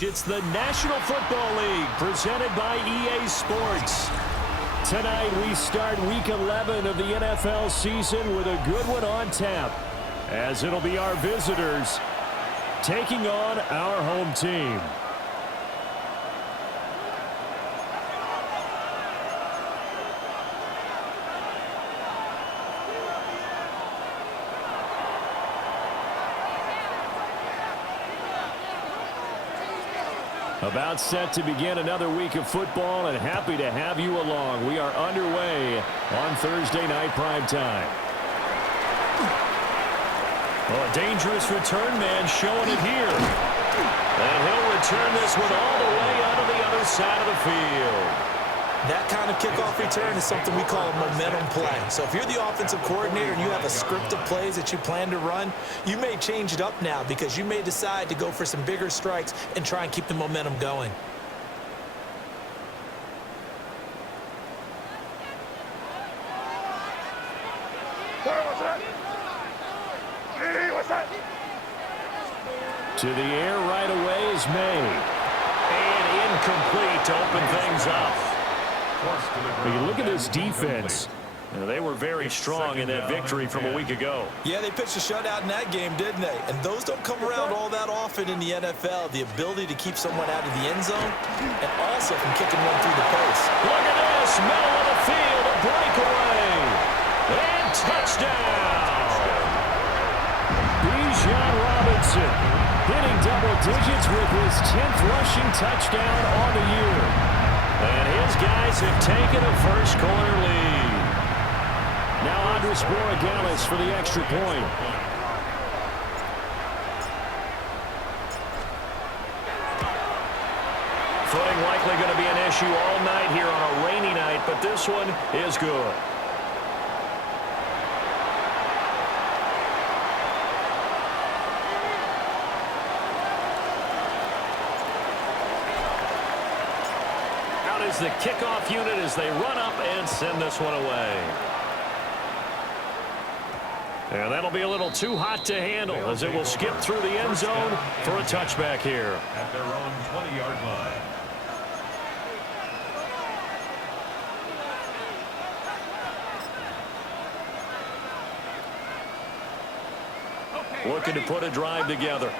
It's the National Football League presented by EA Sports. Tonight we start Week 11 of the NFL season with a good one on tap, as it'll be our visitors taking on our home team. About set to begin another week of football, and happy to have you along. We are underway on Thursday night primetime. Well, a dangerous return man showing it here. And he'll return this one all the way out of the other side of the field. That kind of kickoff return is something we call a momentum play. So if you're the offensive coordinator and you have a script of plays that you plan to run, you may change it up now because you may decide to go for some bigger strikes and try and keep the momentum going. To the air right away is made. And incomplete to open things up. When you look at this defense, they were very strong in that victory from a week ago. Yeah, they pitched a shutout in that game, didn't they? And those don't come around all that often in the NFL. The ability to keep someone out of the end zone and also from kicking one through the post. Look at this, middle of the field, a breakaway. And touchdown. Bijan Robinson hitting double digits with his 10th rushing touchdown on the year. And his guys have taken a first-quarter lead. Now Andres Borregales for the extra point. Footing likely going to be an issue all night here on a rainy night, but this one is good. Is the kickoff unit as they run up and send this one away. And that'll be a little too hot to handle as it will skip through the end zone for a touchback here. At their own 20-yard line. Looking to put a drive together.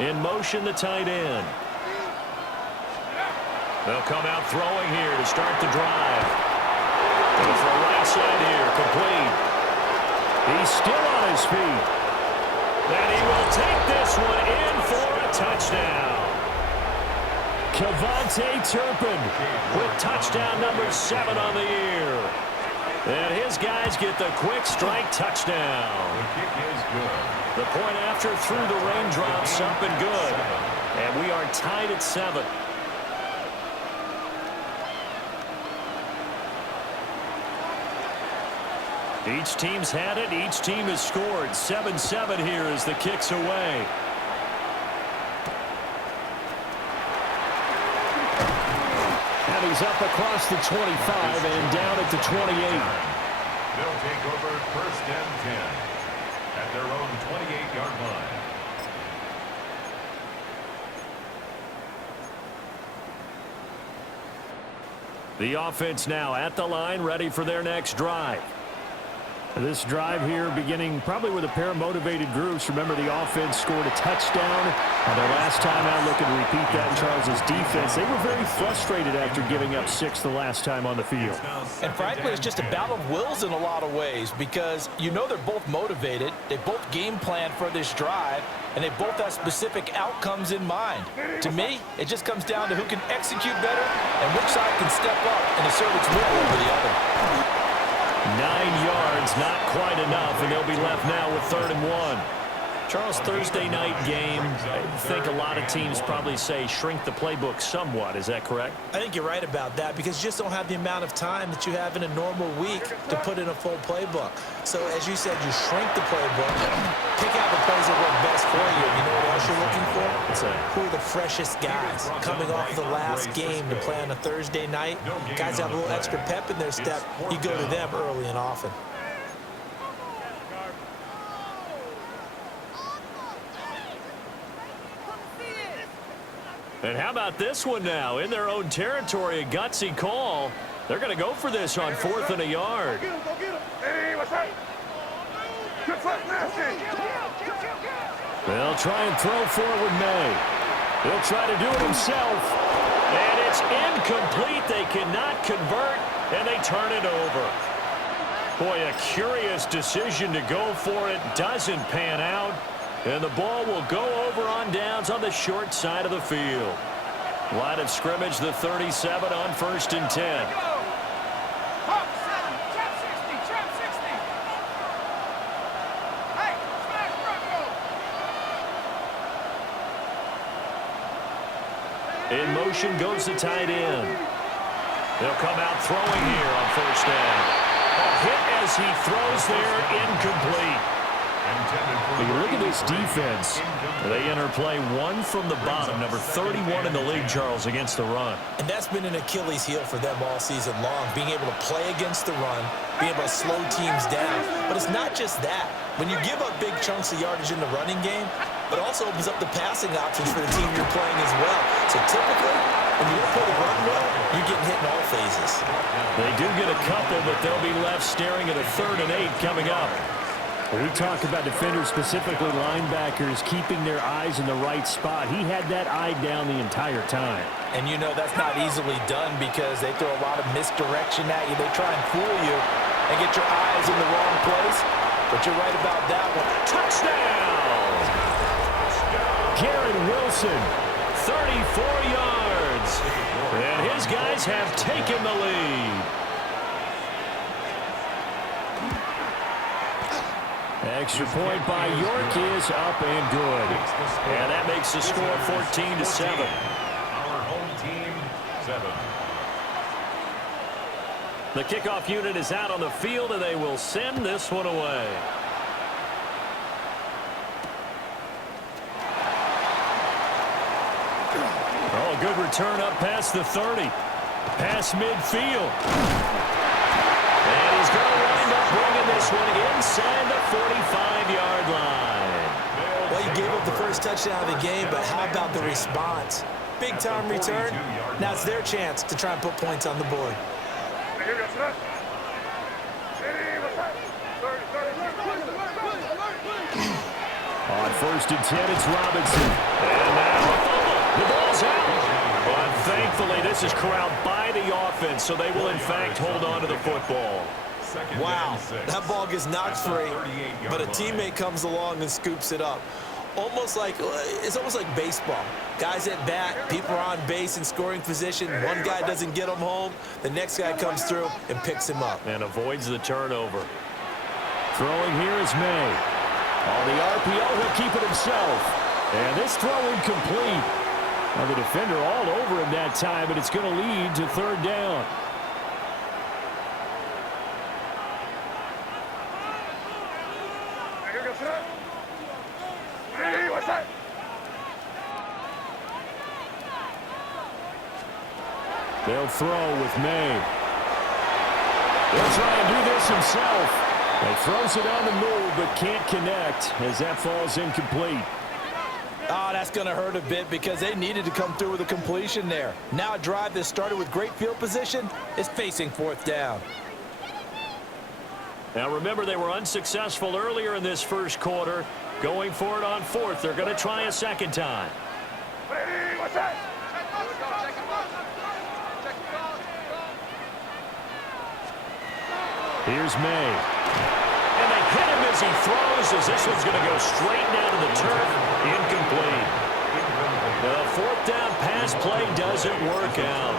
In motion, the tight end. They'll come out throwing here to start the drive. They'll throw right side here, complete. He's still on his feet. And he will take this one in for a touchdown. Kevontae Turpin with touchdown number 7 on the year. And his guys get the quick strike touchdown. The kick is good. The point after through the raindrops up and good. And we are tied at 7. Each team's had it. Each team has scored. 7-7 here as the kick's away. And he's up across the 25 and down at the 28. They'll take over first and 10 at their own 28-yard line. The offense now at the line, ready for their next drive. This drive here beginning probably with a pair of motivated groups. Remember, the offense scored a touchdown. And their last time out, looking to repeat that in Charles's defense. They were very frustrated after giving up 6 the last time on the field. And frankly, it's just a battle of wills in a lot of ways because you know they're both motivated. They both game plan for this drive, and they both have specific outcomes in mind. To me, it just comes down to who can execute better and which side can step up and assert its will over the other. 9 yards, not quite enough, and they'll be left now with 3rd and 1. Charles, Thursday night game, I think a lot of teams probably say shrink the playbook somewhat. Is that correct? I think you're right about that because you just don't have the amount of time that you have in a normal week to put in a full playbook. So, as you said, you shrink the playbook, pick out the plays that work best for you. You know what else you're looking for? Who are the freshest guys coming off of the last game to play on a Thursday night? Guys have a little extra pep in their step. You go to them early and often. And how about this one now? In their own territory, a gutsy call. They're going to go for this on 4th and a yard. Go get him. Hey, what's up? Good flat nasty. They'll try and throw for it with May. He'll try to do it himself. And it's incomplete. They cannot convert, and they turn it over. Boy, a curious decision to go for it. Doesn't pan out. And the ball will go over on downs on the short side of the field. Line of scrimmage, the 37 on 1st and 10. In motion goes the tight end. They'll come out throwing here on 1st down. A hit as he throws there, incomplete. You look at this defense. They enter play 1 from the bottom, number 31 in the league, Charles, against the run. And that's been an Achilles heel for them all season long, being able to play against the run, being able to slow teams down. But it's not just that. When you give up big chunks of yardage in the running game, it also opens up the passing options for the team you're playing as well. So typically, when you don't play the run well, you're getting hit in all phases. They do get a couple, but they'll be left staring at a 3rd and 8 coming up. We talk about defenders, specifically linebackers, keeping their eyes in the right spot. He had that eye down the entire time. And you know that's not easily done because they throw a lot of misdirection at you. They try and fool you and get your eyes in the wrong place. But you're right about that one. Touchdown! Garrett Wilson, 34 yards. And his guys have taken the lead. Extra point by York is up and good. And that makes the score 14-7. Our home team, 7. The kickoff unit is out on the field, and they will send this one away. Oh, good return up past the 30. Past midfield. And he's going to wind up bringing this one inside the 45-yard line. Well, he gave up the first touchdown of the game, but how about the response? Big-time return. Now it's their chance to try and put points on the board. On 1st and 10, it's Robinson. And now the ball's out. But thankfully, this is corralled by the offense, so they will, in fact, hold on to the football. Wow, that ball gets knocked free, but a teammate comes along and scoops it up. It's almost like baseball. Guys at bat, people are on base in scoring position. One guy doesn't get him home. The next guy comes through and picks him up. And avoids the turnover. Throwing here is May. On the RPO, he'll keep it himself. And this throw incomplete. Now the defender all over him that time, but it's going to lead to 3rd down. They'll throw with May. He'll try and do this himself. He throws it on the move, but can't connect as that falls incomplete. Oh, that's going to hurt a bit because they needed to come through with a completion there. Now a drive that started with great field position is facing 4th down. Now remember, they were unsuccessful earlier in this first quarter. Going for it on 4th. They're going to try a second time. Here's May. And they hit him as he throws, as this one's going to go straight down to the turf. Incomplete. The 4th down pass play doesn't work out.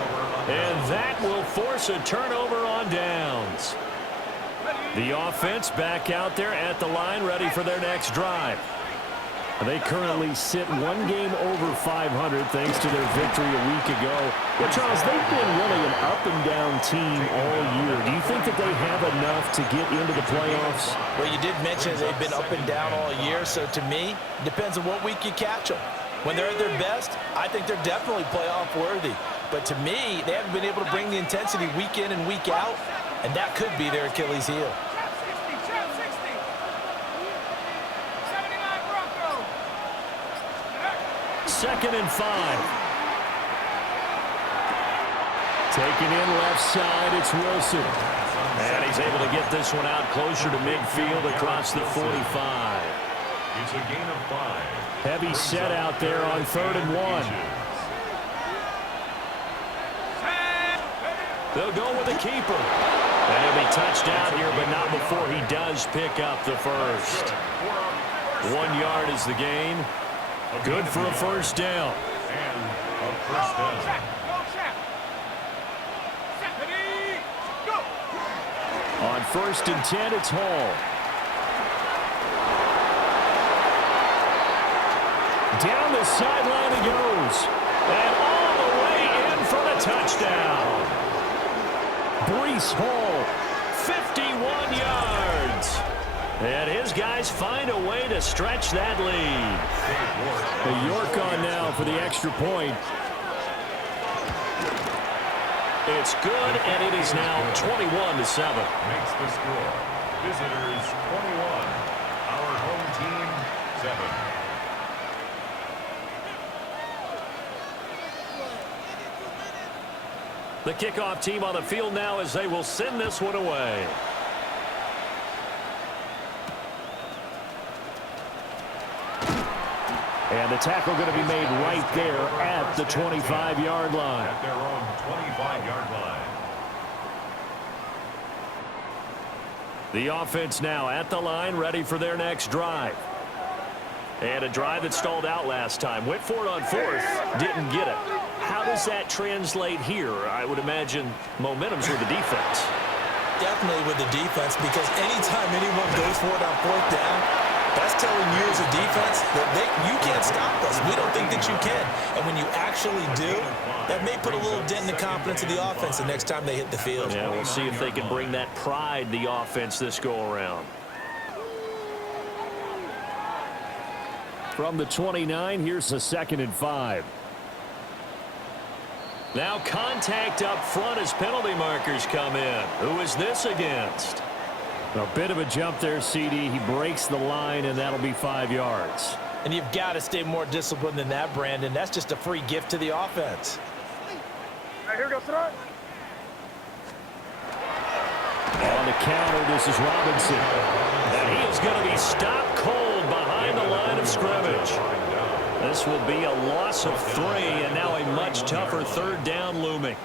And that will force a turnover on downs. The offense back out there at the line, ready for their next drive. They currently sit one game over 500 thanks to their victory a week ago. But, Charles, they've been really an up-and-down team all year. Do you think that they have enough to get into the playoffs? Well, you did mention they've been up and down all year, so to me, it depends on what week you catch them. When they're at their best, I think they're definitely playoff-worthy. But to me, they haven't been able to bring the intensity week in and week out, and that could be their Achilles heel. 2nd and 5. Taken in left side, it's Wilson. And he's able to get this one out closer to midfield across the 45. It's a gain of 5. Heavy set out there on 3rd and 1. They'll go with the keeper. And he'll be touched down here, but not before he does pick up the first. 1 yard is the gain. Good for a first down. And a first down. On 1st and 10, it's Hall. Down the sideline he goes. And all the way in for the touchdown. Breece Hall, 51 yards. And his guys find a way to stretch that lead. The York on now for the extra point. It's good, and it is now 21-7. Makes the score. Visitors 21. Our home team 7. The kickoff team on the field now as they will send this one away. And the tackle going to be made right there at the 25-yard line. At their own 25-yard line. The offense now at the line, ready for their next drive. And a drive that stalled out last time. Went for it on 4th, didn't get it. How does that translate here? I would imagine momentum's with the defense. Definitely with the defense, because anytime anyone goes for it on 4th down, that's telling you as a defense that you can't stop us. We don't think that you can. And when you actually do, that may put a little dent in the confidence of the offense the next time they hit the field. Yeah, we'll see if they can bring that pride, the offense, this go-around. From the 29, here's the 2nd and 5. Now contact up front as penalty markers come in. Who is this against? A bit of a jump there, CD. He breaks the line, and that'll be 5 yards. And you've got to stay more disciplined than that, Brandon. That's just a free gift to the offense. Hey, here goes tonight. On the counter, this is Robinson. And he is going to be stopped cold behind the line of scrimmage. This will be a loss of 3, and now a much tougher 3rd down looming.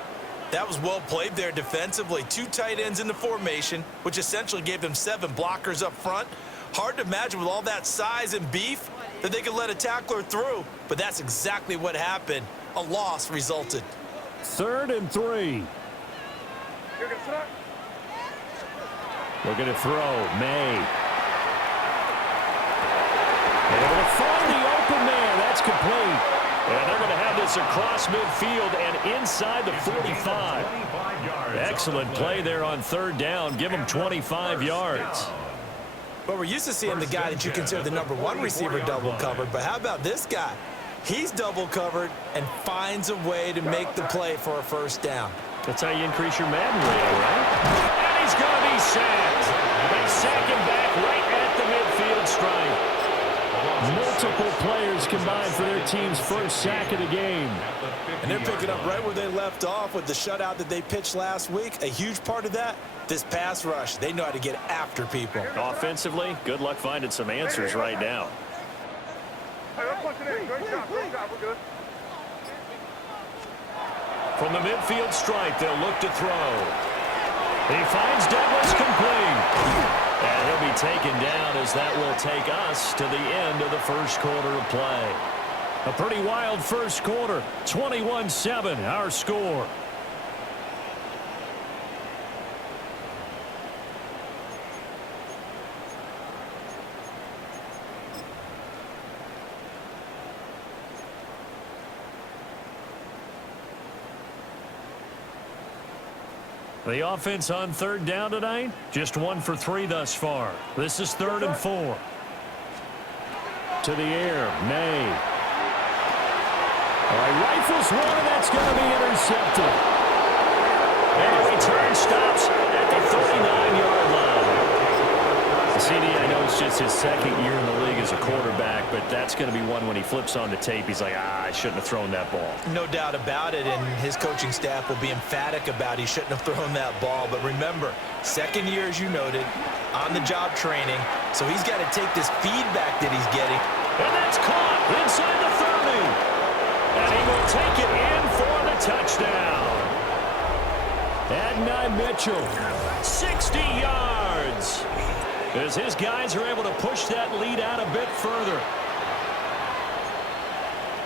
That was well played there defensively. 2 tight ends in the formation, which essentially gave them 7 blockers up front. Hard to imagine with all that size and beef that they could let a tackler through, but that's exactly what happened. A loss resulted. 3rd and 3. Here goes tonight. Looking to throw. May. Able to find the open man. That's complete. And they're going to have this across midfield and inside the 45. Excellent play there on 3rd down. Give them 25 yards. But we're used to seeing the guy that you consider the #1 receiver double covered. But how about this guy? He's double covered and finds a way to make the play for a 1st down. That's how you increase your Madden rating, right? And he's going to be sacked. They sack him back right at the midfield stripe. Multiple players combined for their team's 1st sack of the game. And they're picking up right where they left off with the shutout that they pitched last week. A huge part of that, this pass rush. They know how to get after people. Offensively, good luck finding some answers right now. Hey, let's punch it in. Great job. We're good. From the midfield stripe, they'll look to throw. He finds Douglas complete. And he'll be taken down as that will take us to the end of the 1st quarter of play. A pretty wild 1st quarter. 21-7, our score. The offense on 3rd down tonight, just 1 for 3 thus far. This is 3rd and 4. To the air, May. All right, rifles one, and that's going to be intercepted. And the return stops at the 39-yard line. CD, I know it's just his 2nd year in the league as a quarterback, but that's going to be one when he flips on the tape. He's like, I shouldn't have thrown that ball. No doubt about it, and his coaching staff will be emphatic about he shouldn't have thrown that ball. But remember, 2nd year, as you noted, on-the-job training, so he's got to take this feedback that he's getting. And that's caught inside the 30. And he will take it in for the touchdown. Adonai Mitchell, 60 yards. As his guys are able to push that lead out a bit further.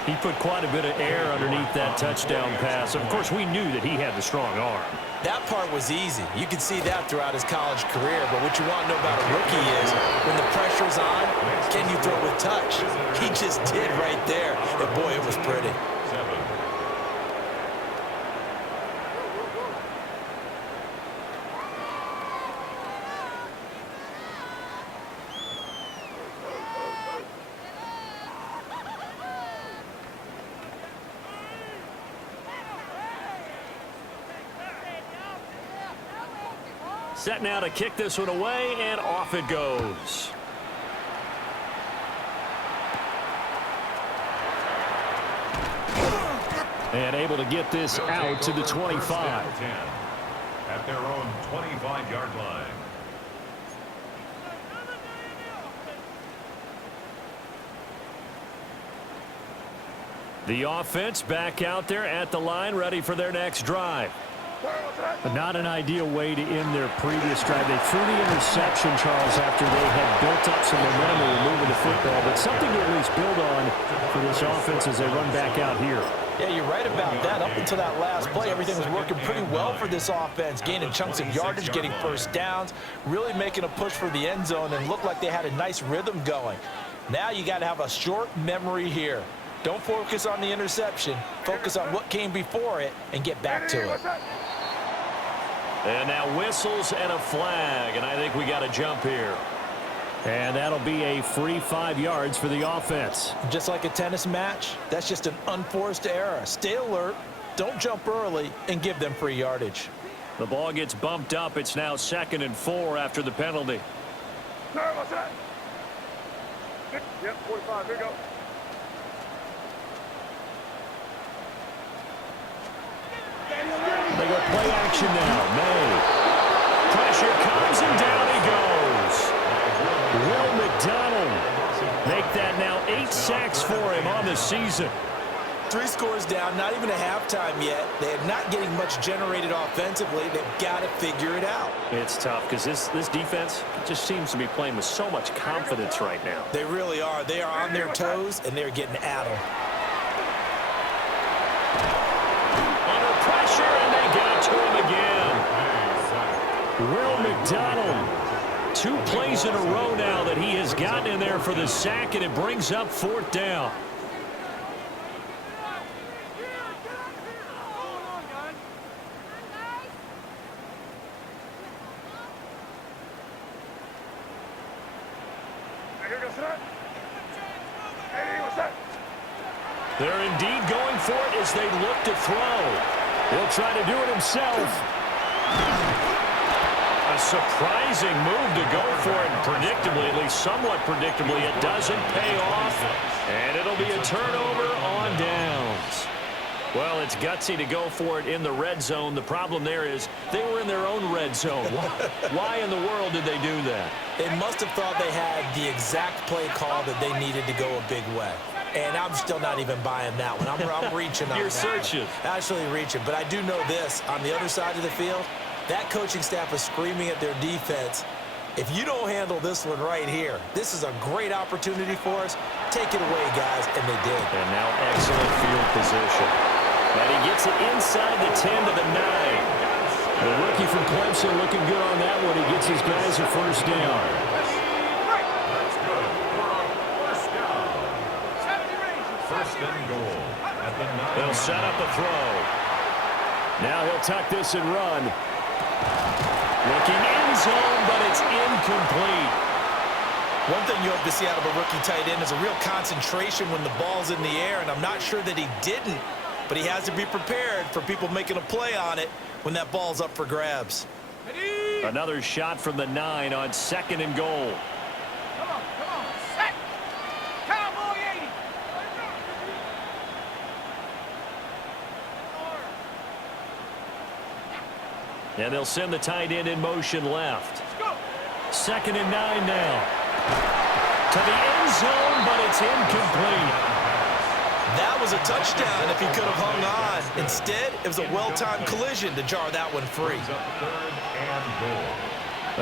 He put quite a bit of air underneath that touchdown pass. Of course, we knew that he had the strong arm. That part was easy. You could see that throughout his college career. But what you want to know about a rookie is when the pressure's on, can you throw with touch? He just did right there. And boy, it was pretty. Set now to kick this one away, and off it goes. And able to get this out to the 25. At their own 25-yard line. The offense back out there at the line, ready for their next drive. But not an ideal way to end their previous drive. They threw the interception, Charles, after they had built up some momentum and were moving the football. But something to at least build on for this offense as they run back out here. Yeah, you're right about that. Up until that last play, everything was working pretty well for this offense, gaining chunks of yardage, getting 1st downs, really making a push for the end zone, and looked like they had a nice rhythm going. Now you got to have a short memory here. Don't focus on the interception. Focus on what came before it and get back to it. And now whistles and a flag, and I think we got a jump here. And that'll be a free 5 yards for the offense. Just like a tennis match, that's just an unforced error. Stay alert, Don't jump early and give them free yardage. The ball gets bumped up. It's now 2nd and 4 after the penalty. Turn, what's that? Yep, 45, here you go. They go play action now. May. Pressure comes and down he goes. Will McDonald make that now 8 sacks for him on the season. 3 scores down, not even a halftime yet. They're not getting much generated offensively. They've got to figure it out. It's tough because this defense just seems to be playing with so much confidence right now. They really are. They are on their toes, and they're getting at them. Under pressure, and they get it to him again. Will McDonald. 2 plays in a row now that he has gotten in there for the sack, and it brings up 4th down. They're indeed going for it as they look to throw. He'll try to do it himself. A surprising move to go for it. Predictably, at least somewhat predictably, it doesn't pay off. And it'll be a turnover on downs. Well, it's gutsy to go for it in the red zone. The problem there is they were in their own red zone. Why in the world did they do that? They must have thought they had the exact play call that they needed to go a big way. And I'm still not even buying that one. I'm reaching on You're that searching. one. Actually reaching. But I do know this. On the other side of the field, that coaching staff is screaming at their defense. If you don't handle this one right here, this is a great opportunity for us. Take it away, guys. And they did. And now excellent field position. And he gets it inside the 10 to the 9. The rookie from Clemson looking good on that one. He gets his guys a 1st down. That's good for a 1st down. 1st and goal at the 9. They'll set up a throw. Now he'll tuck this and run. Looking end zone, but it's incomplete. One thing you hope to see out of a rookie tight end is a real concentration when the ball's in the air, and I'm not sure that he didn't, but he has to be prepared for people making a play on it when that ball's up for grabs. Another shot from the 9 on 2nd and goal. Come on, set. Cowboy 80. And they'll send the tight end in motion left. 2nd and 9 now. To the end zone, but it's incomplete. That was a touchdown if he could have hung on. Instead, it was a well-timed collision to jar that one free. 3rd and goal.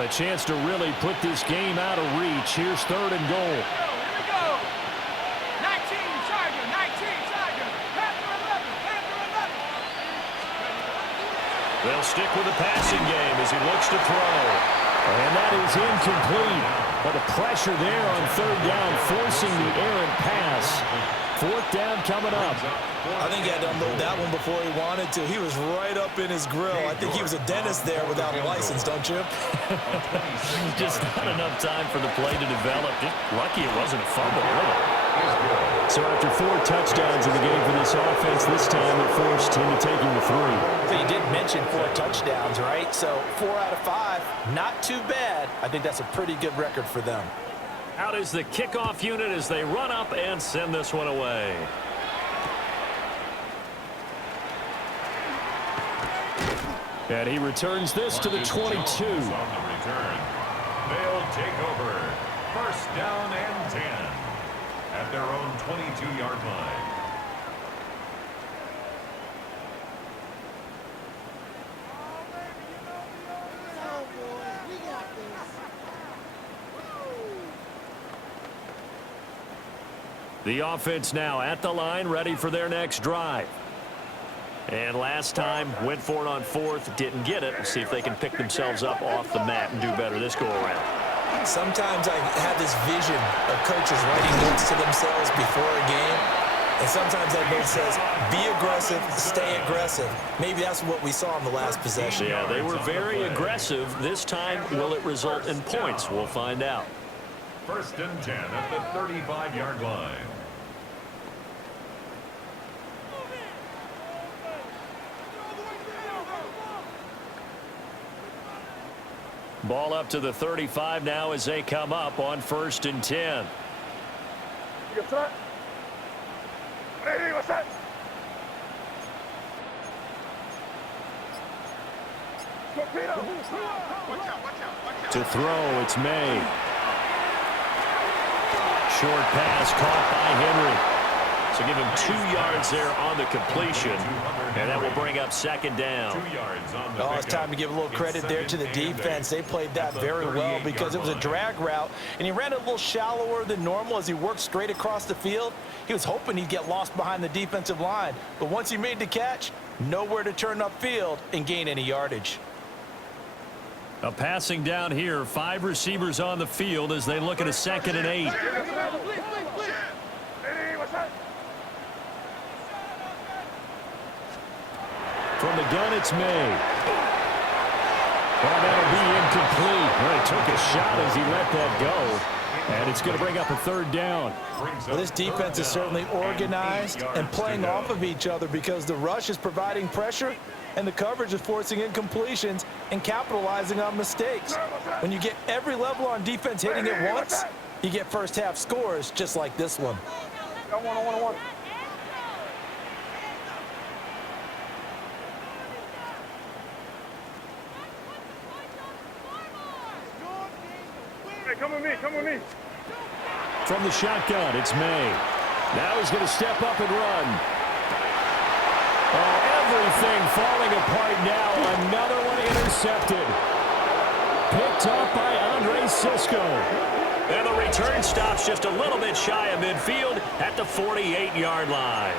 A chance to really put this game out of reach. Here's 3rd and goal. Here we go. 19, Charger, 19, Charger. Panther 11, Panther 11. They'll stick with the passing game as he looks to throw. And that is incomplete. But the pressure there on 3rd down, forcing the errant pass. 4th down coming up. I think he had to unload that one before he wanted to. He was right up in his grill. I think he was a dentist there without a license, don't you? Just not enough time for the play to develop. Just lucky it wasn't a fumble, really. So after 4 touchdowns in the game for this offense, this time it forced into taking the 3. So you did mention 4 touchdowns, right? So 4 out of 5, not too bad. I think that's a pretty good record for them. Out is the kickoff unit as they run up and send this one away. And he returns this to the 22. On the return. They'll take over. 1st down and 10 at their own 22-yard line. The offense now at the line, ready for their next drive. And last time, went for it on 4th, didn't get it. We'll see if they can pick themselves up off the mat and do better this go-around. Sometimes I have this vision of coaches writing notes to themselves before a game. And sometimes that note says, be aggressive, stay aggressive. Maybe that's what we saw in the last possession. Yeah, they were very aggressive. This time, will it result in points? We'll find out. 1st and 10 at the 35-yard line. Ball up to the 35 now as they come up on 1st and 10. To throw, it's May. Short pass caught by Henry. So give him 2 yards there on the completion, and that will bring up 2nd down. 2 yards on the Oh, it's time to give a little credit there to the defense. They played that very well because it was a drag route, and he ran it a little shallower than normal as he worked straight across the field. He was hoping he'd get lost behind the defensive line, but once he made the catch, nowhere to turn upfield and gain any yardage. A passing down here, 5 receivers on the field as they look at a 2nd and 8. From the gun, it's May. Well, that'll be incomplete. Well, he took a shot as he let that go. And it's going to bring up a 3rd down. Well, this defense is certainly organized and playing off of each other because the rush is providing pressure and the coverage is forcing incompletions and capitalizing on mistakes. When you get every level on defense hitting it once, you get first half scores just like this one. Come with me. From the shotgun, it's May. Now he's going to step up and run. Oh, everything falling apart now. Another one intercepted. Picked up by Andre Sisco. And the return stops just a little bit shy of midfield at the 48-yard line.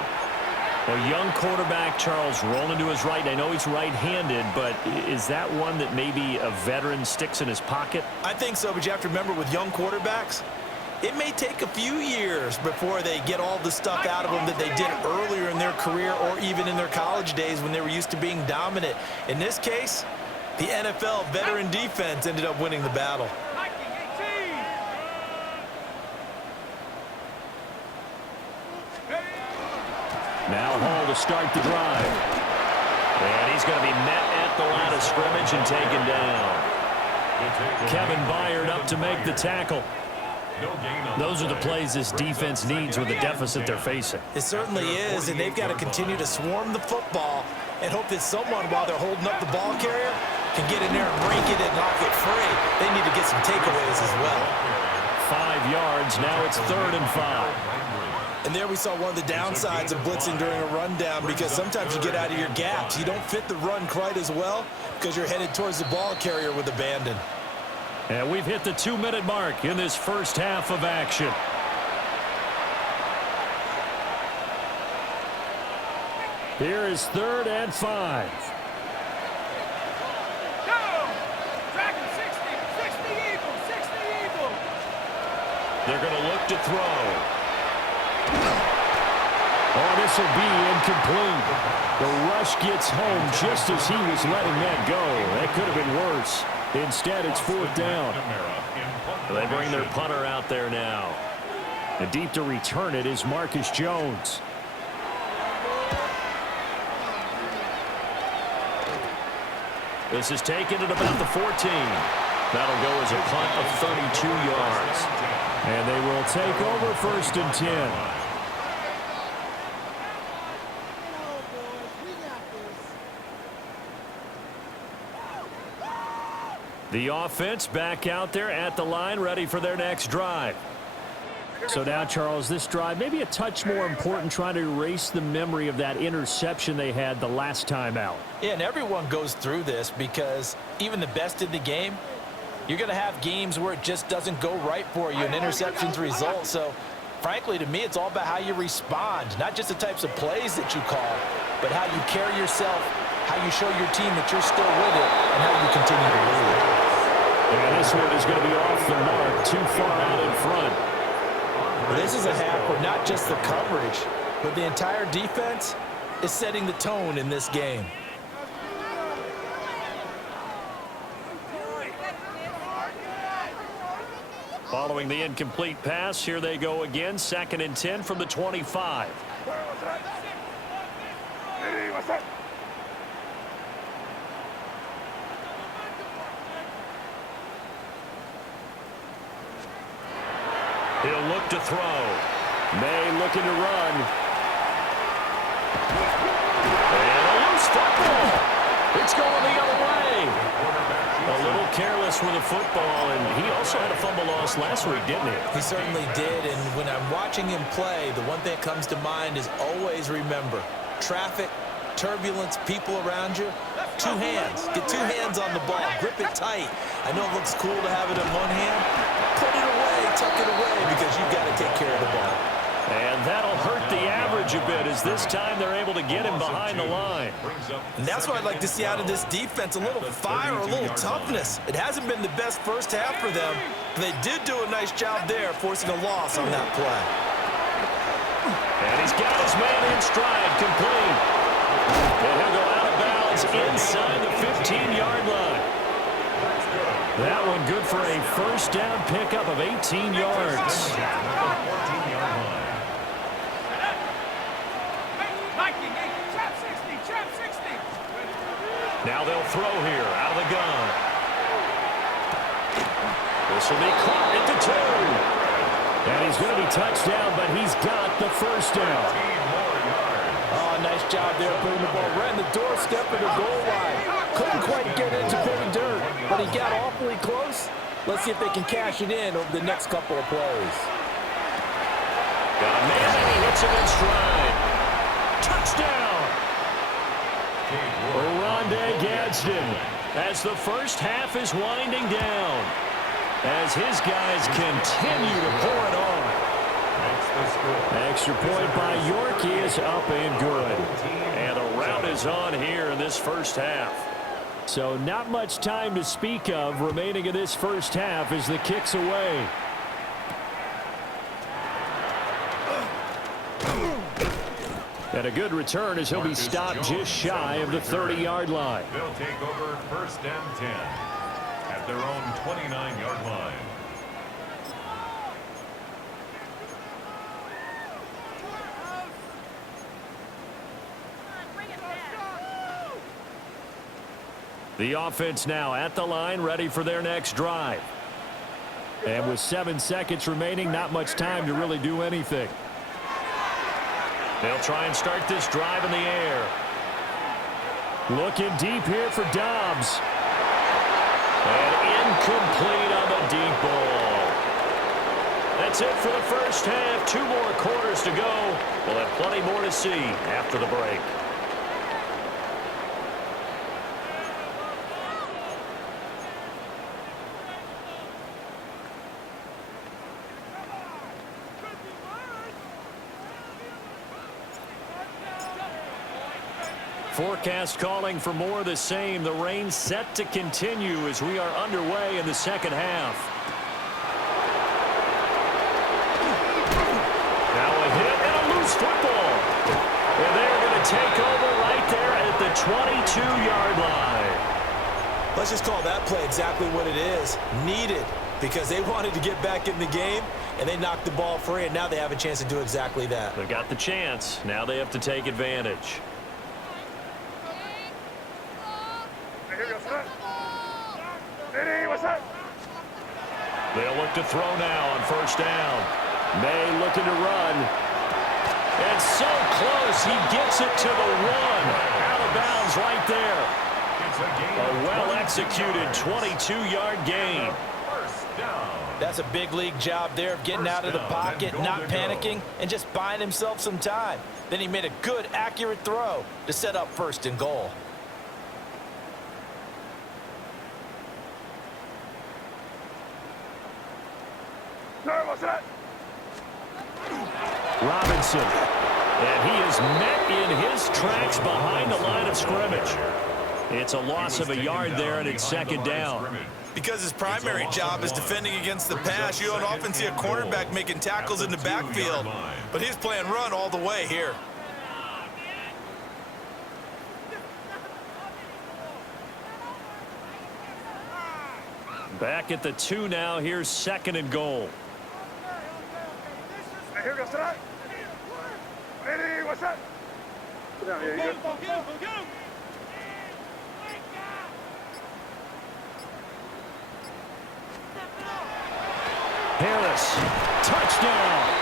A young quarterback, Charles, rolling to his right. I know he's right-handed, but is that one that maybe a veteran sticks in his pocket? I think so, but you have to remember with young quarterbacks, it may take a few years before they get all the stuff out of them that they did earlier in their career or even in their college days when they were used to being dominant. In this case, the NFL veteran defense ended up winning the battle. Now Hall to start the drive. And he's going to be met at the line of scrimmage and taken down. Kevin Byard up to make the tackle. Those are the plays this defense needs with the deficit they're facing. It certainly is, and they've got to continue to swarm the football and hope that someone, while they're holding up the ball carrier, can get in there and break it and knock it free. They need to get some takeaways as well. 5 yards. Now it's 3rd and 5. And there we saw one of the downsides of blitzing during a rundown because sometimes you get out of your gaps. You don't fit the run quite as well because you're headed towards the ball carrier with abandon. And we've hit the 2-minute mark in this first half of action. Here is 3rd and 5. They're going to look to throw. Oh, this will be incomplete. The rush gets home just as he was letting that go. That could have been worse. Instead, it's 4th down. They bring their punter out there now. And deep to return it is Marcus Jones. This is taken at about the 14. That'll go as a punt of 32 yards. And they will take over 1st and 10. The offense back out there at the line, ready for their next drive. So now, Charles, this drive maybe a touch more important, trying to erase the memory of that interception they had the last time out. Yeah, and everyone goes through this because even the best in the game, you're going to have games where it just doesn't go right for you, and interceptions result. So, frankly, to me, it's all about how you respond, not just the types of plays that you call, but how you carry yourself, how you show your team that you're still with it, and how you continue to lead. And this one is going to be off the mark, too far out in front. This is a half where not just the coverage, but the entire defense is setting the tone in this game. Following the incomplete pass, here they go again, 2nd and 10 from the 25. He'll look to throw. May looking to run. And a loose football. It's going the other way. A little careless with the football, and he also had a fumble loss last week, didn't he? He certainly did, and when I'm watching him play, the one thing that comes to mind is always remember, traffic, turbulence, people around you, two hands. Get two hands on the ball. Grip it tight. I know it looks cool to have it in one hand. Put it away, tuck it away, because you've got to take care of the ball. And that'll hurt the average a bit as this time they're able to get him behind the line. And that's what I'd like to see out of this defense, a little fire, a little toughness. It hasn't been the best first half for them, but they did do a nice job there, forcing a loss on that play. And he's got his man in stride, complete. And he'll go out of bounds inside the 15-yard line. That one good for a first down pickup of 18 yards. Now they'll throw here out of the gun. This will be caught at the 2. And he's going to be touched down, but he's got the first down. Oh, nice job there putting the ball right in the doorstep of the goal line. Couldn't quite get into pay dirt, but he got awfully close. Let's see if they can cash it in over the next couple of plays. Got a man and he hits him in stride. Touchdown! Rondé Gadsden as the first half is winding down as his guys continue to pour it on. Extra point by Yorkie is up and good. And a rout is on here in this first half. So not much time to speak of remaining in this first half as the kick's away. And a good return as he'll be stopped just shy of the 30-yard line. They'll take over first and 10 at their own 29-yard line. The offense now at the line, ready for their next drive. And with 7 seconds remaining, not much time to really do anything. They'll try and start this drive in the air. Looking deep here for Dobbs. And incomplete on the deep ball. That's it for the first half. 2 more quarters to go. We'll have plenty more to see after the break. Forecast calling for more of the same. The rain set to continue as we are underway in the second half. Now a hit and a loose football. And they're going to take over right there at the 22-yard line. Let's just call that play exactly what it is. Needed, because they wanted to get back in the game, and they knocked the ball free, and now they have a chance to do exactly that. They've got the chance. Now they have to take advantage. They'll look to throw now on first down. May looking to run. And so close, he gets it to the 1. Out of bounds right there. A well-executed 22-yard gain. That's a big league job there of getting out of the pocket, not panicking, and just buying himself some time. Then he made a good, accurate throw to set up first and goal. Robinson. And he is met in his tracks behind the line of scrimmage. It's a loss of a yard there, and it's second down. Because his primary job is defending against the pass, you don't often see a cornerback making tackles in the backfield. But he's playing run all the way here. Back at the 2 now. Here's second and goal. Here goes tonight. Ready, what's up? Sit down here, you good? Harris Touchdown.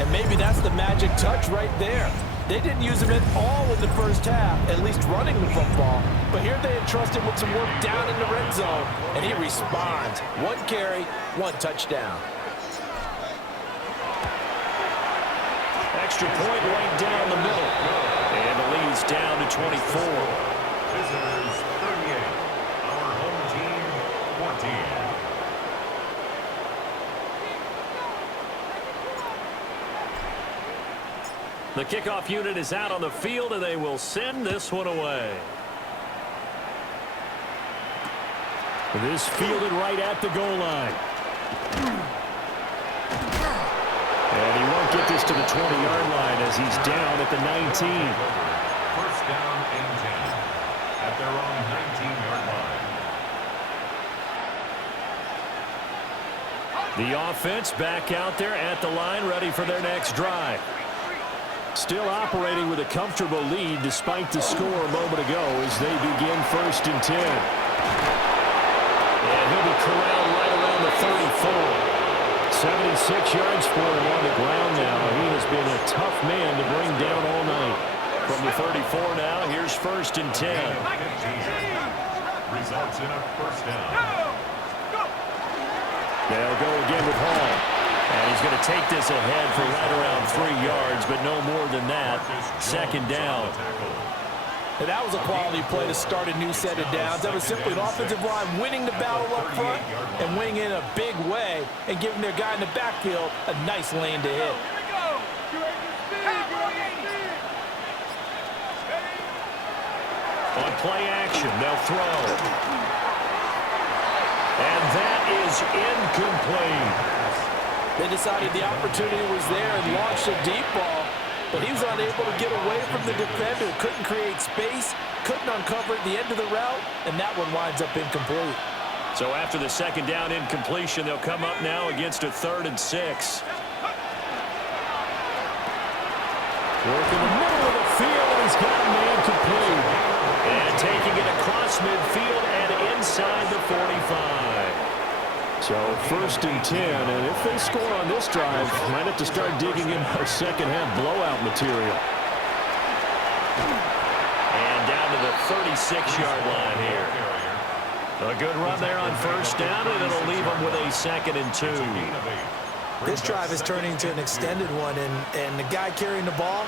And maybe that's the magic touch right there. They didn't use him at all in the first half, at least running the football. But here they entrust him with some work down in the red zone, and he responds. 1 carry, 1 touchdown. Extra point right down the middle. And the lead's down to 24. Visitors 38. Our home team 14. The kickoff unit is out on the field, and they will send this one away. This fielded right at the goal line. And he won't get this to the 20-yard line as he's down at the 19. First down and 10 at their own 19-yard line. The offense back out there at the line, ready for their next drive. Still operating with a comfortable lead despite the score a moment ago as they begin 1st and 10. And he'll be corralled right around the 34. 76 yards for him on the ground now. He has been a tough man to bring down all night. From the 34 now, here's 1st and 10. Results in a first down. They'll go again with Hall. And he's going to take this ahead for right around 3 yards, but no more than that. 2nd down. And that was a quality play to start a new set of downs. That was simply an offensive line winning the battle up front and winning in a big way and giving their guy in the backfield a nice lane to hit. On play action, they'll throw. And that is incomplete. They decided the opportunity was there and launched a deep ball, but he was unable to get away from the defender. Couldn't create space, couldn't uncover at the end of the route, and that one winds up incomplete. So after the 2nd down incompletion, they'll come up now against a 3rd and 6. Work in the middle of the field, and he's got a man complete. And taking it across midfield and inside the 45. So 1st and 10, and if they score on this drive, might have to start digging in our 2nd half blowout material. And down to the 36-yard line here. A good run there on 1st down, and it'll leave them with a 2nd and 2. This drive is turning into an extended one, and the guy carrying the ball,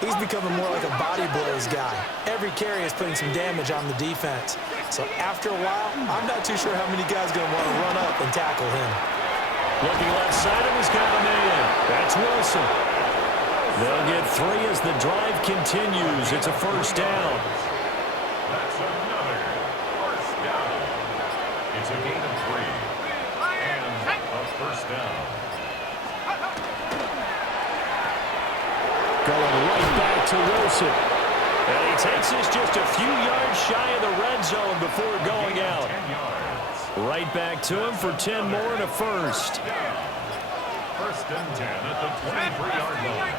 he's becoming more like a body blows guy. Every carry is putting some damage on the defense. So after a while, I'm not too sure how many guys are going to want to run up and tackle him. Looking left side of his got a man. That's Wilson. They'll get 3 as the drive continues. It's a 1st down. That's another first down. It's a gain of 3. And a first down. Going right back to Wilson. And he takes this just a few yards shy of the red zone before going out. 10 yards. Right back to him for 10 more and a first. First and 10 at the 23-yard line.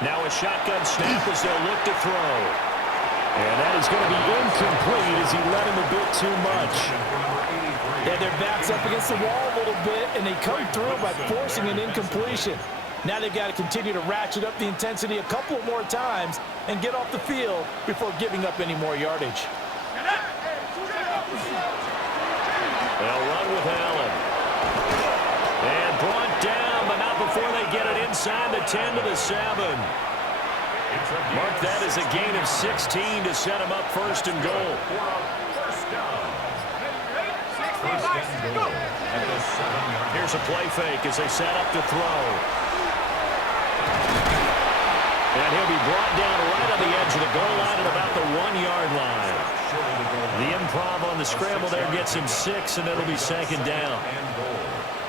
Now a shotgun snap as they'll look to throw. And that is going to be incomplete as he let him a bit too much. Yeah, their back's up against the wall a little bit, and they come through by forcing an incompletion. Now they've got to continue to ratchet up the intensity a couple more times and get off the field before giving up any more yardage. They'll run with Allen. And brought down, but not before they get it inside the 10 to the 7. Mark that as a gain of 16 to set him up 1st and goal. First down. First and goal at the 7-yard line. Here's a play fake as they set up to throw. And he'll be brought down right on the edge of the goal line at about the 1-yard line. The improv on the scramble there gets him 6, and it'll be 2nd down.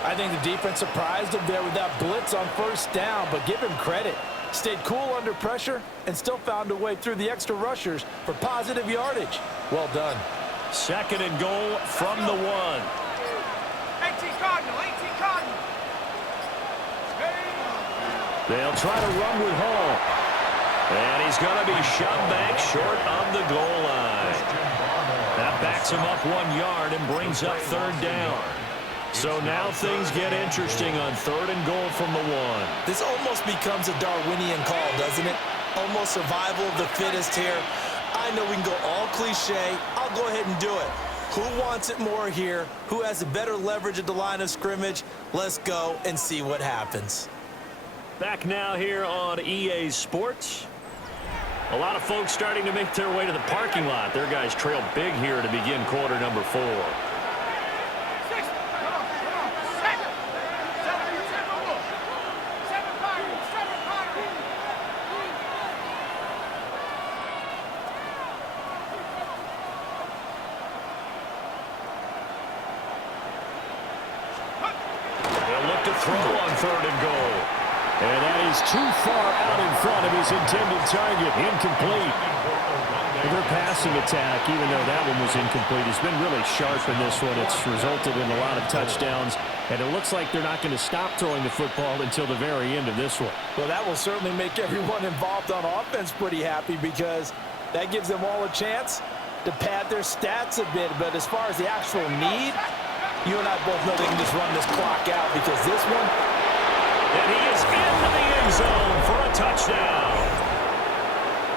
I think the defense surprised him there with that blitz on 1st down, but give him credit. Stayed cool under pressure and still found a way through the extra rushers for positive yardage. Well done. 2nd and goal from the 1. 18 Cardinal, 18 Cardinal. They'll try to run with Hall. And he's going to be shoved back short of the goal line. Backs him up 1 yard and brings up third down. So now things get interesting on 3rd and goal from the 1. This almost becomes a Darwinian call, doesn't it? Almost survival of the fittest here. I know we can go all cliche. I'll go ahead and do it. Who wants it more here? Who has a better leverage at the line of scrimmage? Let's go and see what happens. Back now here on EA Sports. A lot of folks starting to make their way to the parking lot. Their guys trail big here to begin quarter number 4. Throw on 3rd and goal. And that is too far out in front of his intended target. Incomplete. Their passing attack, even though that one was incomplete, has been really sharp in this one. It's resulted in a lot of touchdowns, and it looks like they're not going to stop throwing the football until the very end of this one. Well, that will certainly make everyone involved on offense pretty happy because that gives them all a chance to pad their stats a bit. But as far as the actual need, you and I both know they can just run this clock out because this one. And he is into the end zone for a touchdown.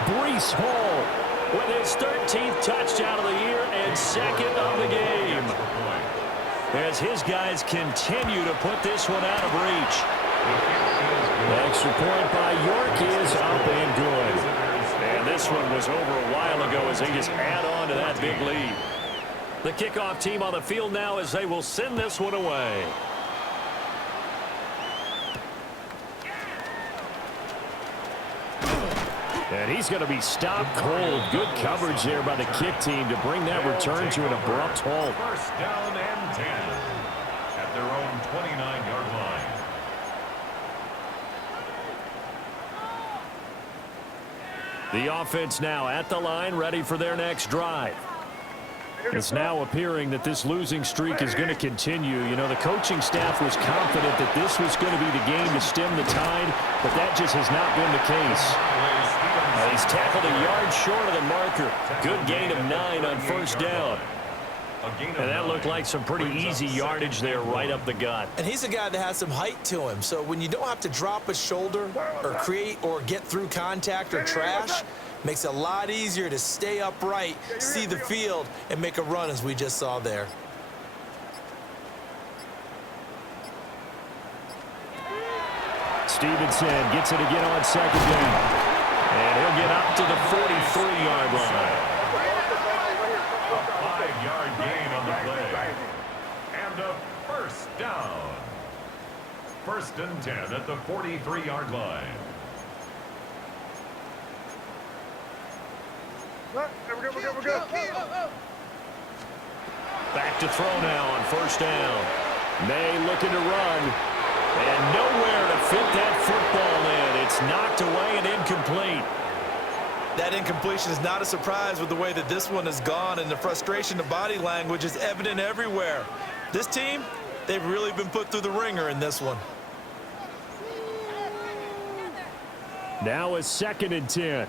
Breece Hall with his 13th touchdown of the year and 2nd of the game. As his guys continue to put this one out of reach. The extra point by York is up and good. And this one was over a while ago as they just add on to that big lead. The kickoff team on the field now as they will send this one away. And he's going to be stopped cold. Good coverage there by the kick team to bring that return to an abrupt halt. 1st down and 10 at their own 29-yard line. The offense now at the line, ready for their next drive. It's now appearing that this losing streak is going to continue. You know, the coaching staff was confident that this was going to be the game to stem the tide, but that just has not been the case. He's tackled a yard short of the marker. Good gain of 9 on 1st down. And that looked like some pretty easy yardage there right up the gut. And he's a guy that has some height to him. So when you don't have to drop a shoulder or create or get through contact or trash, makes it a lot easier to stay upright, see the field, and make a run as we just saw there. Stevenson gets it again on 2nd down. And he'll get up to the 43-yard line. A 5-yard gain on the play. And a 1st down. 1st and 10 at the 43-yard line. We're good. Back to throw now on 1st down. May looking to run. And nowhere to fit that football in. It's knocked away and incomplete. That incompletion is not a surprise with the way that this one has gone, and the frustration of body language is evident everywhere. This team, they've really been put through the ringer in this one. Now a 2nd and 10.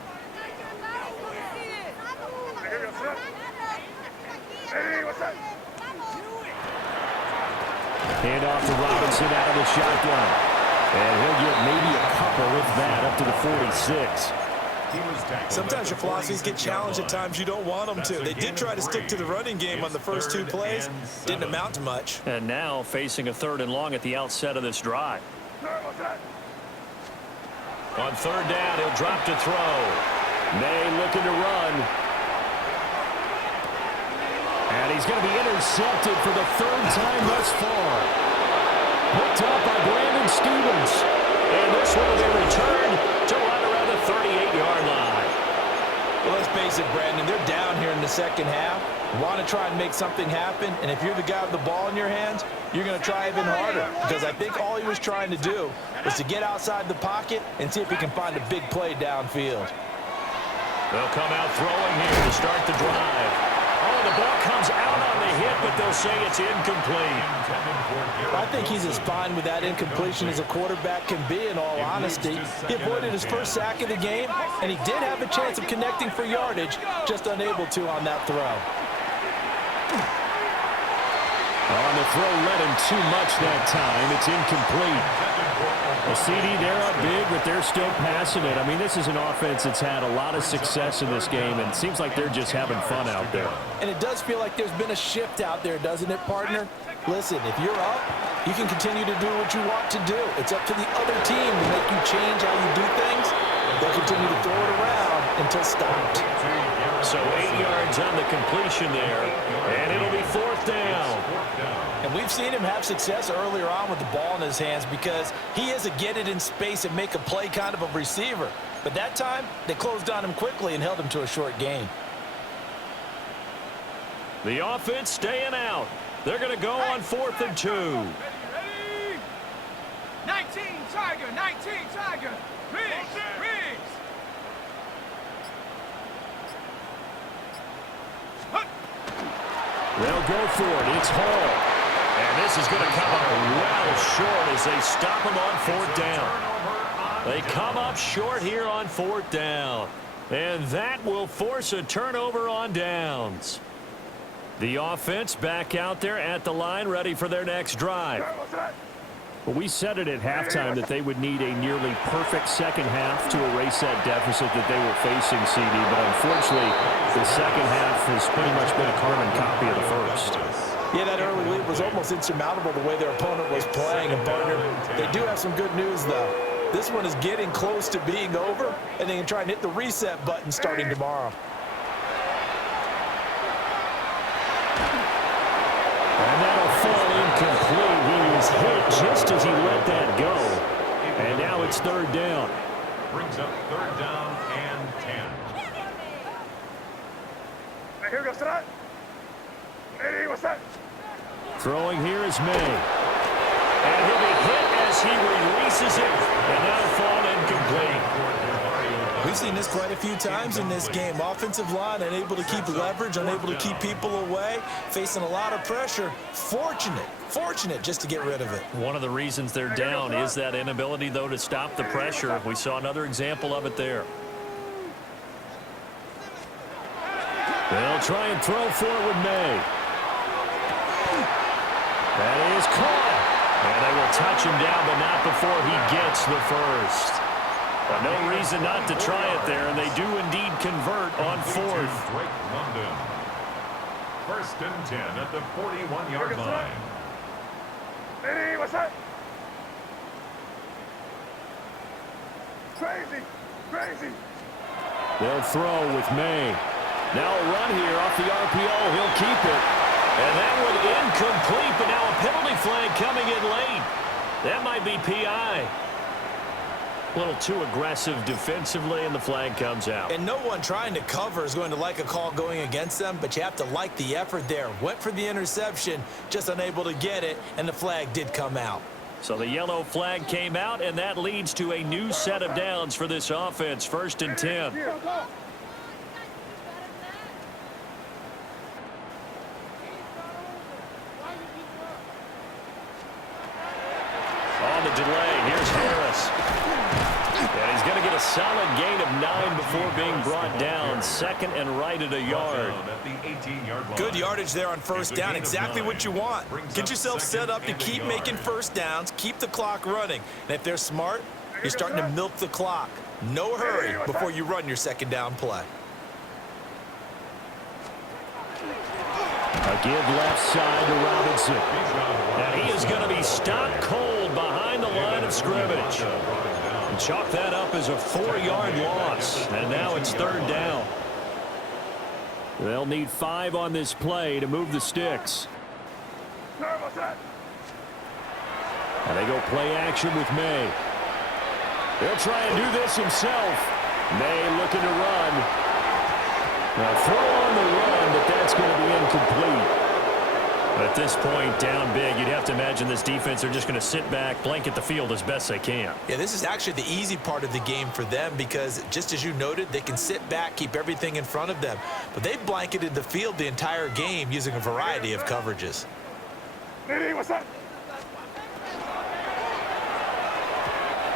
Hand off to Robinson out of the shotgun. And he'll get maybe a couple with that up to the 46. Sometimes your philosophies get challenged at times you don't want them to. They did try to stick to the running game on the first 2 plays. Didn't amount to much. And now facing a 3rd and long at the outset of this drive. On 3rd down, he'll drop to throw. May looking to run. And he's going to be intercepted for the 3rd time thus far. Picked up by Brandon Stevens. And this one will be returned to right around the 38-yard line. Well, let's face it, Brandon, they're down here in the 2nd half. Want to try and make something happen, and if you're the guy with the ball in your hands, you're going to try even harder, because I think all he was trying to do was to get outside the pocket and see if he can find a big play downfield. They'll come out throwing here to start the drive. Oh, the ball comes out on the hit, but they'll say it's incomplete. I think he's as fine with that incompletion as a quarterback can be, in all honesty. He avoided his first sack of the game, and he did have a chance of connecting for yardage, just unable to on that throw. On the throw, led him too much that time. It's incomplete. The CD, they're up big, but they're still passing it. I mean, this is an offense that's had a lot of success in this game, and it seems like they're just having fun out there. And it does feel like there's been a shift out there, doesn't it, partner? Listen, if you're up, you can continue to do what you want to do. It's up to the other team to make you change how you do things. They'll continue to throw it around until stopped. So 8 yards on the completion there, and it'll be 4th down. And we've seen him have success earlier on with the ball in his hands because he is a get it in space and make a play kind of a receiver. But that time, they closed on him quickly and held him to a short gain. The offense staying out. They're going to go on 4th and 2. Ready? 19, Tiger, 19, Tiger. Riggs. They'll go for it. It's Hall. And this is going to come up well short as they stop him on 4th down. They come up short here on 4th down. And that will force a turnover on downs. The offense back out there at the line, ready for their next drive. Well, we said it at halftime that they would need a nearly perfect second half to erase that deficit that they were facing, CD. But unfortunately, the second half has pretty much been a carbon copy of the first. Yeah, that early lead was almost insurmountable the way their opponent was playing. And, partner, they do have some good news, though. This one is getting close to being over, and they can try and hit the reset button starting tomorrow. And that'll fall incomplete. He was hit just as he let that go. And now it's 3rd down. Brings up 3rd down and 10. Hey, here we go, Stallions. Hey, what's that? Throwing here is May. And he'll be hit as he releases it. And that'll fall incomplete. We've seen this quite a few times in this game. Offensive line unable to keep leverage, unable to keep people away, facing a lot of pressure. Fortunate just to get rid of it. One of the reasons they're down is that inability, though, to stop the pressure. We saw another example of it there. They'll try and throw for it with May. That is caught. And they will touch him down, but not before he gets the first. But no reason not to try it there, and they do indeed convert on 4th. London. 1st and 10 at the 41-yard line. Hey, what's that? Crazy. They'll throw with May. Now a run here off the RPO. He'll keep it. And that one incomplete, but now a penalty flag coming in late. That might be PI. A little too aggressive defensively, and the flag comes out. And no one trying to cover is going to like a call going against them, but you have to like the effort there. Went for the interception, just unable to get it, and the flag did come out. So the yellow flag came out, and that leads to a new set of downs for this offense. 1st and 10. On the delay, here's Harris. And he's going to get a solid gain of 9 before being brought down. 2nd and right at a yard. Good yardage there on 1st down. Exactly what you want. Get yourself set up to keep making 1st downs, keep the clock running. And if they're smart, you're starting to milk the clock. No hurry before you run your 2nd down play. A give left side to Robinson. And he is going to be stopped cold behind the line of scrimmage. And chalk that up as a 4-yard loss. And now it's 3rd down. They'll need 5 on this play to move the sticks. And they go play action with May. They'll try and do this himself. May looking to run. Now throw on the run, but that's going to be incomplete. At this point, down big, you'd have to imagine this defense are just going to sit back, blanket the field as best they can. Yeah, this is actually the easy part of the game for them because, just as you noted, they can sit back, keep everything in front of them. But they've blanketed the field the entire game using a variety of coverages. Hey, what's that?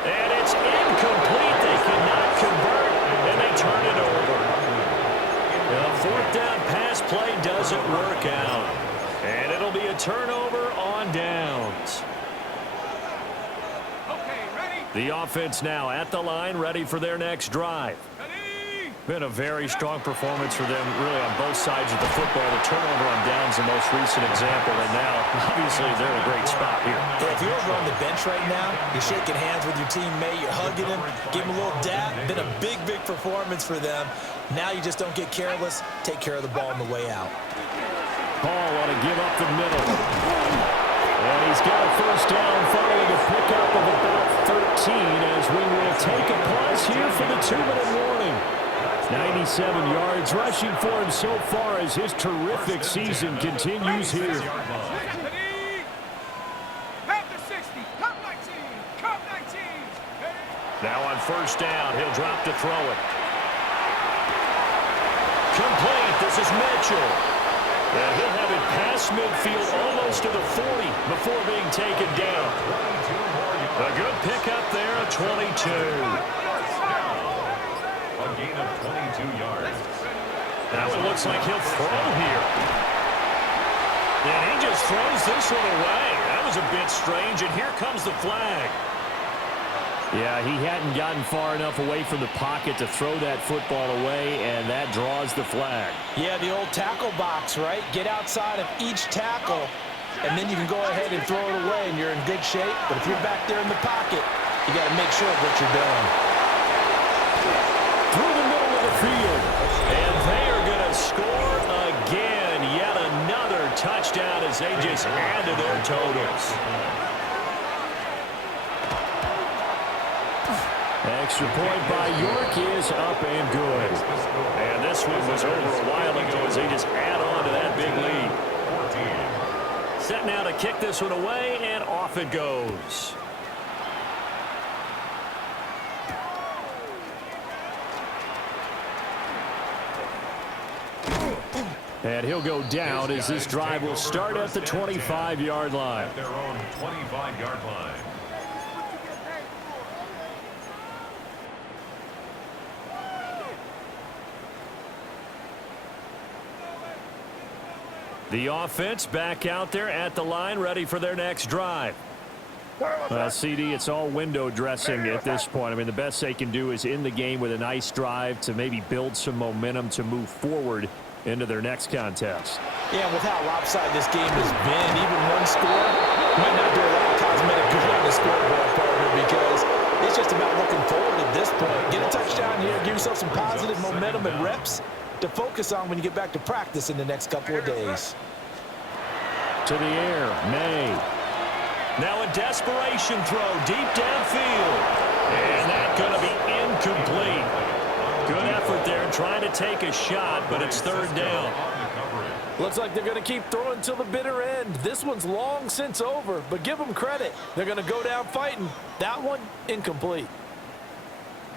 And it's incomplete. They cannot convert, and they turn it over. The 4th down pass play doesn't work out. And it'll be a turnover on downs. Okay, ready? The offense now at the line, ready for their next drive. Ready? Been a very strong performance for them, really, on both sides of the football. The turnover on downs, the most recent example, and now, obviously, they're in a great spot here. Yeah, if you're over on the bench right now, you're shaking hands with your teammate, you're hugging him, give him a little dap. Been a big, big performance for them. Now you just don't get careless. Take care of the ball on the way out. Paul want to give up the middle. And he's got a first down following a pickup of about 13 as we will take a pause here for the 2-minute warning. 97 yards rushing for him so far as his terrific season continues here. Ready? At the 60. Come 19. Come 19. Ready? Now on first down, he'll drop to throw it. Complete. This is Mitchell. And he'll have it past midfield almost to the 40 before being taken down. A good pickup there at 22. A gain of 22 yards. Now it looks like he'll throw here. And he just throws this one away. That was a bit strange, and here comes the flag. Yeah, he hadn't gotten far enough away from the pocket to throw that football away, and that draws the flag. Yeah, the old tackle box, right? Get outside of each tackle, and then you can go ahead and throw it away, and you're in good shape. But if you're back there in the pocket, you got to make sure of what you're doing. Through the middle of the field, and they are going to score again. Yet another touchdown as they just add to their totals. Extra point by York is up and good. And this one was over a while ago as they just add on to that big lead. 14. Set now to kick this one away, and off it goes. And he'll go down as this drive will start at the 25-yard line. At their own 25-yard line. The offense back out there at the line, ready for their next drive. CD, it's all window dressing at this point. I mean, the best they can do is in the game with a nice drive to maybe build some momentum to move forward into their next contest. Yeah, with how lopsided this game has been, even one score might not do a lot of cosmetic good on the scoreboard, partner, because it's just about looking forward at this point. Get a touchdown here, give yourself some positive momentum and reps to focus on when you get back to practice in the next couple of days. To the air, May. Now a desperation throw deep downfield. And that's going to be incomplete. Good effort there trying to take a shot, but it's third down. Looks like they're going to keep throwing till the bitter end. This one's long since over, but give them credit. They're going to go down fighting. That one, incomplete.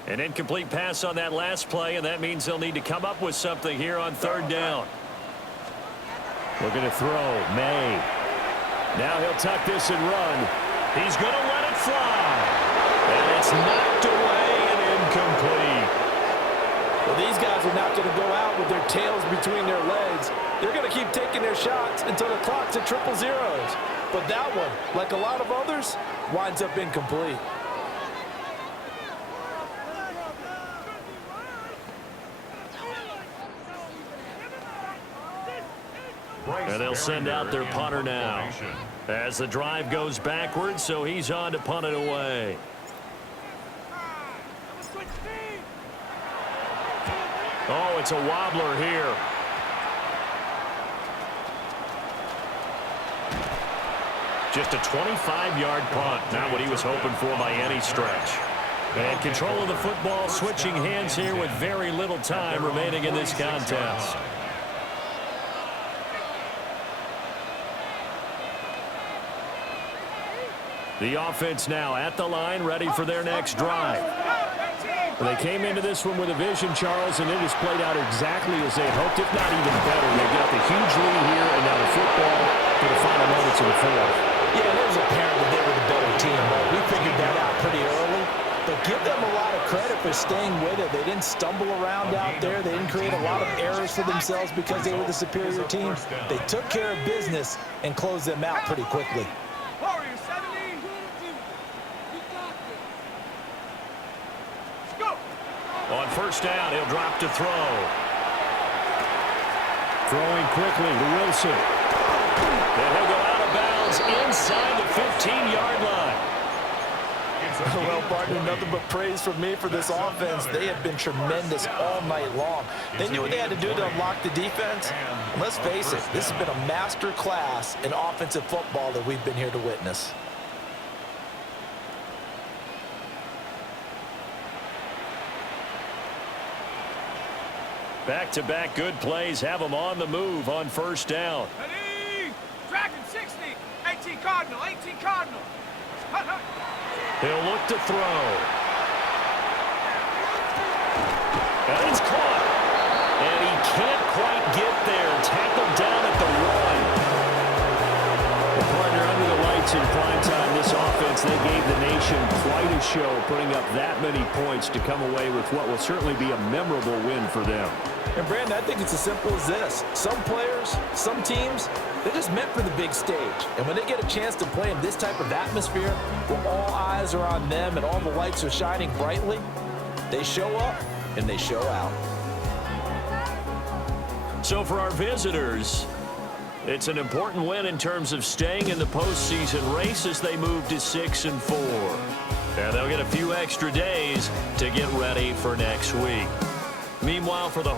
An incomplete pass on that last play, and that means they'll need to come up with something here on third down. Looking to throw, May. Now he'll tuck this and run. He's going to let it fly. And it's knocked away and incomplete. Well, these guys are not going to go out with their tails between their legs. They're going to keep taking their shots until the clock's at triple zeros. But that one, like a lot of others, winds up incomplete. And they'll send out their punter now as the drive goes backwards, so he's on to punt it away. Oh, it's a wobbler here. Just a 25-yard punt, not what he was hoping for by any stretch. And control of the football switching hands here with very little time remaining in this contest. The offense now at the line, ready for their next drive. They came into this one with a vision, Charles, and it has played out exactly as they hoped, if not even better. They've got the huge lead here, and now the football for the final moments of the fourth. Yeah, it was apparent that they were the better team, right? We figured that out pretty early. But give them a lot of credit for staying with it. They didn't stumble around out there. They didn't create a lot of errors for themselves because they were the superior team. They took care of business and closed them out pretty quickly. Warriors 17. Go. On first down, he'll drop to throw. Throwing quickly to Wilson. And he'll go out of bounds inside the 15-yard line. Well, partner, nothing but praise from me for this offense. They have been tremendous all night long. They knew what they had to do to unlock the defense. And let's face it, this has been a master class in offensive football that we've been here to witness. Back-to-back good plays have them on the move on first down. Ready. Dragon 60. 18 Cardinal. 18 Cardinal. Hut, hut. He'll look to throw. And it's caught. And he can't quite get there. Tackled down at the 1. Well, partner, under the lights in prime time, this offense, they gave the nation quite a show, putting up that many points to come away with what will certainly be a memorable win for them. And, Brandon, I think it's as simple as this. Some players, some teams, they're just meant for the big stage. And when they get a chance to play in this type of atmosphere, where all eyes are on them and all the lights are shining brightly, they show up and they show out. So for our visitors, it's an important win in terms of staying in the postseason race as they move to 6-4. And they'll get a few extra days to get ready for next week. Meanwhile, for the